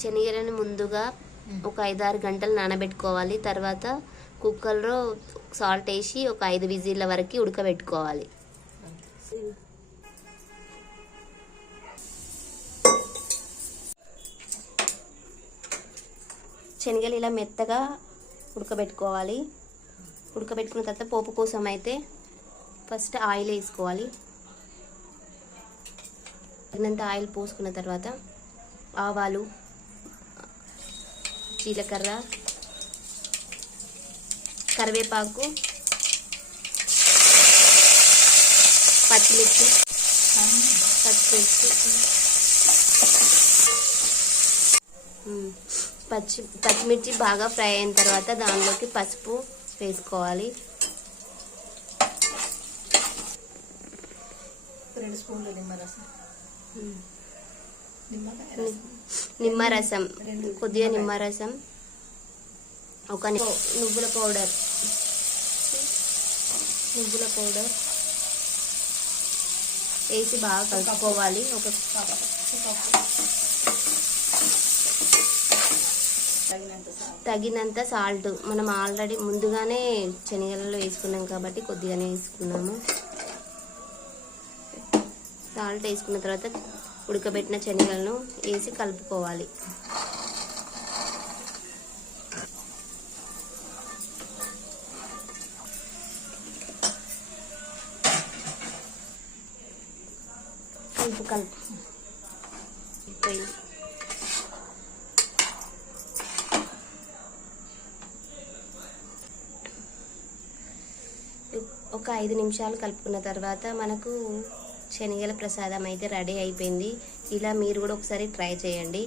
శనగలను ముందుగా ఒక 5-6 గంటలు నానబెట్టుకోవాలి. తర్వాత కుక్కర్లో సాల్ట్ వేసి ఒక 5 విజిల్ల వరకు ఉడకబెట్టుకోవాలి. శనగలు ఇలా మెత్తగా ఉడకబెట్టుకోవాలి. ఉడకబెట్టుకున్న తర్వాత పోపు కోసం అయితే ఫస్ట్ ఆయిల్ వేసుకోవాలి. తగినంత ఆయిల్ పోసుకున్న తర్వాత ఆవాలు, జీలకర్ర, కరివేపాకు, పచ్చిమిర్చి పచ్చిమిర్చి బాగా ఫ్రై అయిన తర్వాత దానిలోకి పసుపు వేసుకోవాలి. 2 స్పూన్లు నిమ్మరసం, కొద్దిగా నిమ్మరసం, ఒక నువ్వుల పౌడర్ వేసి బాగా కలుపుకోవాలి. తగినంత సాల్ట్ మనం ఆల్రెడీ ముందుగానే శనగలలో వేసుకున్నాం కాబట్టి కొద్దిగానే వేసుకున్నాము. సాల్ట్ వేసుకున్న తర్వాత ఉడకబెట్టిన శనగలను వేసి కలుపుకోవాలి. కలుపు ఒక 5 నిమిషాలు కలుపుకున్న తర్వాత మనకు శనగల ప్రసాదం అయితే రెడీ అయిపోయింది. ఇలా మీరు కూడా ఒకసారి ట్రై చేయండి.